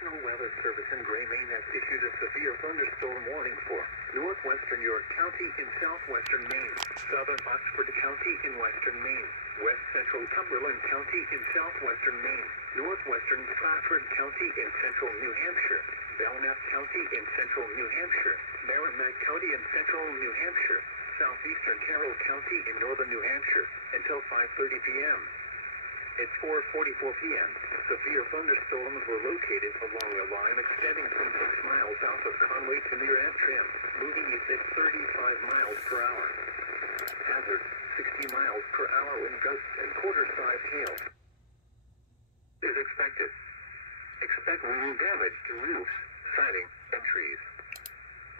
National Weather Service in Gray, Maine has issued a severe thunderstorm warning for northwestern York County in southwestern Maine, southern Oxford County in western Maine, west central Cumberland County in southwestern Maine, northwestern Stratford County in central New Hampshire, Belknap County in central New Hampshire, Merrimack County in central New Hampshire, southeastern Carroll County in northern New Hampshire, until 5:30 p.m. It's 4:44 p.m. Severe thunderstorms were located along a line extending from 6 miles south of Conway to near Antrim, moving east at 35 miles per hour. Hazard, 60 miles per hour wind gusts and quarter-sized hail is expected. Expect wind damage to roofs, siding, and trees.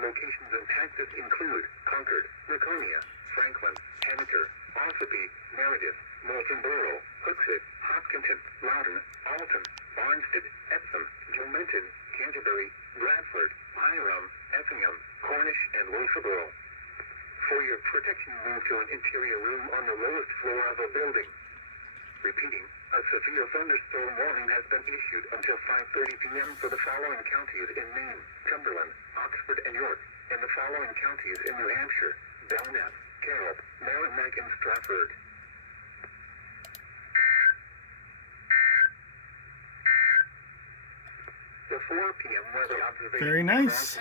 Locations impacted include Concord, Laconia, Franklin, Henniker, Ossipee, Meredith, Moulton-Borough, Hooksett, Hopkinton, Loudon, Alton, Barnstead, Epsom, Gilmanton, Canterbury, Bradford, Hiram, Effingham, Cornish, and Wilkesboro. For your protection, move to an interior room on the lowest floor of a building. Repeating, a severe thunderstorm warning has been issued until 5:30 p.m. for the following counties in Maine, Cumberland, Oxford, and York, and the following counties in New Hampshire, Belknap, Carroll, Merrimack, and Stratford. The 4 p.m. weather observation. Very nice.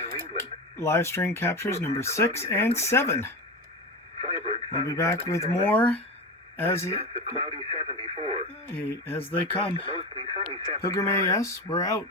Livestream captures number 6 and 7. We'll be back with more as they come. Pilgrim EAS, we're out.